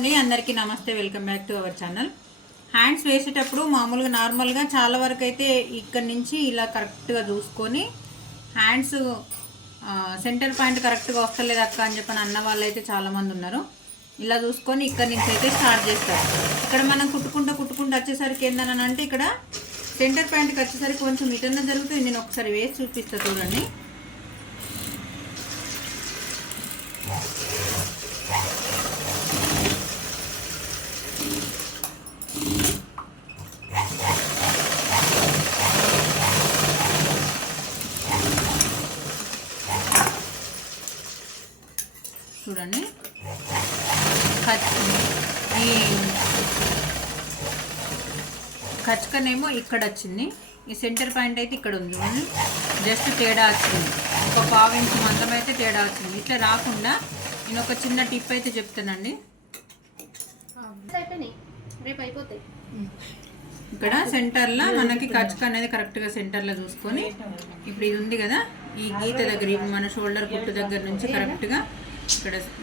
అందరికీ నమస్తే, welcome back to our channel. Hands వేసేటప్పుడు మామూలుగా నార్మల్గా చాలా వరకు అయితే ఇక్కడ నుంచి ఇలా కరెక్ట్గా చూసుకొని హ్యాండ్స్ సెంటర్ పాయింట్ కరెక్ట్గా వస్తలేదు అక్క అని చెప్పని అన్న వాళ్ళు అయితే చాలామంది ఉన్నారు. ఇలా చూసుకొని ఇక్కడ నుంచి అయితే స్టార్ట్ చేస్తారు. ఇక్కడ మనం కుట్టుకుంటూ వచ్చేసరికి ఏందని అంటే ఇక్కడ సెంటర్ పాయింట్కి వచ్చేసరికి కొంచెం ఇటన్నా జరుగుతుంది. నేను ఒకసారి వేసి చూపిస్తాను చూడండి. చూడండి, ఈ ఖచ్చితంగా ఇక్కడ వచ్చింది. ఈ సెంటర్ పాయింట్ అయితే ఇక్కడ ఉంది చూడండి, జస్ట్ తేడా వచ్చింది. ఒక 1/4 ఇంచ్ మందం అయితే తేడా వచ్చింది. ఇట్లా రాకుండా నేను ఒక చిన్న టిప్ అయితే చెప్తానండి. రేపు అయిపోతాయి. ఇక్కడ సెంటర్లో మనకి ఖచ్చితంగా అనేది కరెక్ట్గా సెంటర్లో చూసుకొని ఇప్పుడు ఇది ఉంది కదా, ఈ గీత దగ్గర మన షోల్డర్ కుట్టు దగ్గర నుంచి కరెక్ట్గా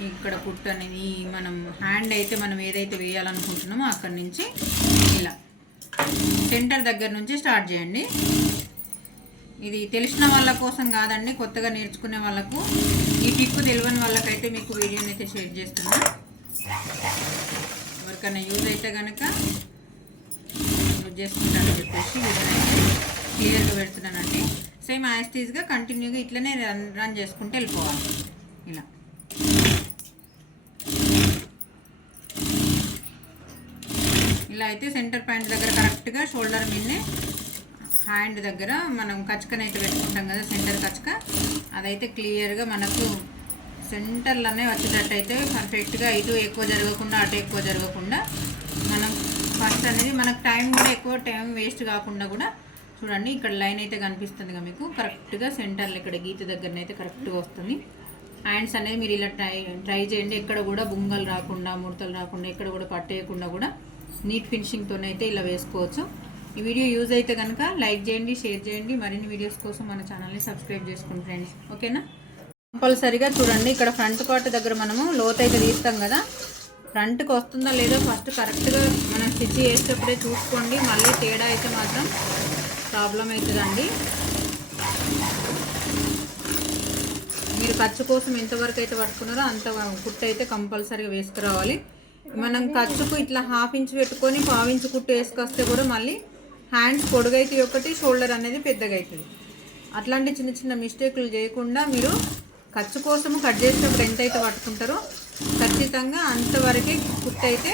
ఇక్కడ కుట్టు అనేది మనం హ్యాండ్ అయితే మనం ఏదైతే వేయాలనుకుంటున్నామో అక్కడి నుంచి ఇలా సెంటర్ దగ్గర నుంచి స్టార్ట్ చేయండి. ఇది తెలిసిన వాళ్ళ కోసం కాదండి, కొత్తగా నేర్చుకునే వాళ్ళకు, ఈ టిప్ తెలియని వాళ్ళకైతే మీకు వీడియోని అయితే షేర్ చేస్తున్నాను. ఎవరికైనా యూజ్ అయితే కనుక యూజ్ చేసుకుంటానని చెప్పేసి వీడియోనైతే క్లియర్గా పెడుతున్నానండి. సేమ్ యాస్టీస్గా కంటిన్యూగా ఇట్లనే రన్ చేసుకుంటూ వెళ్ళిపోవాలి. ఇలా అయితే సెంటర్ పాయింట్ దగ్గర కరెక్ట్గా షోల్డర్ మీదనే హ్యాండ్ దగ్గర మనం కచ్చకనైతే పెట్టుకుంటాం కదా, సెంటర్ కచ్చక, అదైతే క్లియర్గా మనకు సెంటర్లోనే వచ్చేటట్టు అయితే పర్ఫెక్ట్గా ఇటు ఎక్కువ జరగకుండా అటు ఎక్కువ జరగకుండా మనం ఫస్ట్ అనేది మనకు టైం కూడా ఎక్కువ టైం వేస్ట్ కాకుండా కూడా చూడండి. ఇక్కడ లైన్ అయితే కనిపిస్తుంది కదా మీకు, కరెక్ట్గా సెంటర్లో ఇక్కడ గీత దగ్గరనైతే కరెక్ట్గా వస్తుంది. హ్యాండ్స్ అనేది మీరు ఇలా ట్రై చేయండి. ఎక్కడ కూడా బుంగలు రాకుండా, ముడతలు రాకుండా, ఎక్కడ కూడా పట్టేయకుండా కూడా నీట్ ఫినిషింగ్తోనైతే ఇలా వేసుకోవచ్చు. ఈ వీడియో యూజ్ అయితే కనుక లైక్ చేయండి, షేర్ చేయండి. మరిన్ని వీడియోస్ కోసం మన ఛానల్ని సబ్స్క్రైబ్ చేసుకోండి ఫ్రెండ్స్, ఓకేనా. కంపల్సరీగా చూడండి, ఇక్కడ ఫ్రంట్ పార్ట్ దగ్గర మనము లోతు అయితే తీస్తాం కదా, ఫ్రంట్కి వస్తుందో లేదో ఫస్ట్ కరెక్ట్గా మనం స్టిచ్ చేసేటప్పుడే చూసుకోండి. మళ్ళీ తేడా అయితే మాత్రం ప్రాబ్లం అవుతుందండి. మీరు ఖర్చు కోసం ఎంతవరకు అయితే పట్టుకున్నారో అంత కుట్టు అయితే కంపల్సరీగా వేసుకురావాలి. మనం ఖర్చుకు ఇట్లా 1/2 ఇంచ్ పెట్టుకొని 1/4 ఇంచ్ కుట్టు వేసుకొస్తే కూడా మళ్ళీ హ్యాండ్స్ పొడుగైతే ఒకటి, షోల్డర్ అనేది పెద్దగా అవుతుంది. అట్లాంటి చిన్న చిన్న మిస్టేకులు చేయకుండా మీరు ఖర్చు కోసం కట్ చేసేటప్పుడు ఎంతైతే పట్టుకుంటారో ఖచ్చితంగా అంతవరకే కుట్టు అయితే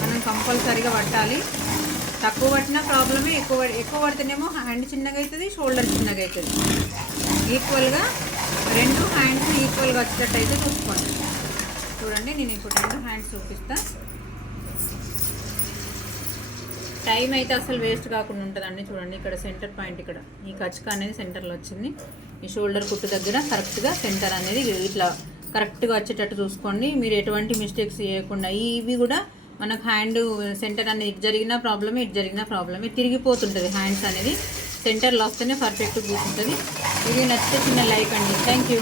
మనం కంపల్సరీగా పట్టాలి. తక్కువ పట్టినా ప్రాబ్లమే, ఎక్కువ పడితేనేమో హ్యాండ్ చిన్నగా అవుతుంది, షోల్డర్ చిన్నగా అవుతుంది. ఈక్వల్గా 2 హ్యాండ్స్ ఈక్వల్గా వచ్చేటట్టు అయితే చూసుకోండి. చూడండి, నేను ఇప్పుడు 2 హ్యాండ్స్ చూపిస్తా. టైం అయితే అసలు వేస్ట్ కాకుండా ఉంటుందండి. చూడండి, ఇక్కడ సెంటర్ పాయింట్, ఇక్కడ ఈ కచ్చక అనేది సెంటర్లో వచ్చింది. ఈ షోల్డర్ కుట్టు దగ్గర కరెక్ట్గా సెంటర్ అనేది ఇట్లా కరెక్ట్గా వచ్చేటట్టు చూసుకోండి. మీరు ఎటువంటి మిస్టేక్స్ చేయకుండా, ఇవి కూడా మనకు హ్యాండ్ సెంటర్ అనేది ఇటు జరిగిన ప్రాబ్లమే, ఇటు జరిగిన ప్రాబ్లమే, తిరిగిపోతుంటుంది. హ్యాండ్స్ అనేది సెంటర్లో వస్తేనే పర్ఫెక్ట్గా కూర్చుంటుంది. ఇది నచ్చితే చిన్న లైక్ అండి. Thank you.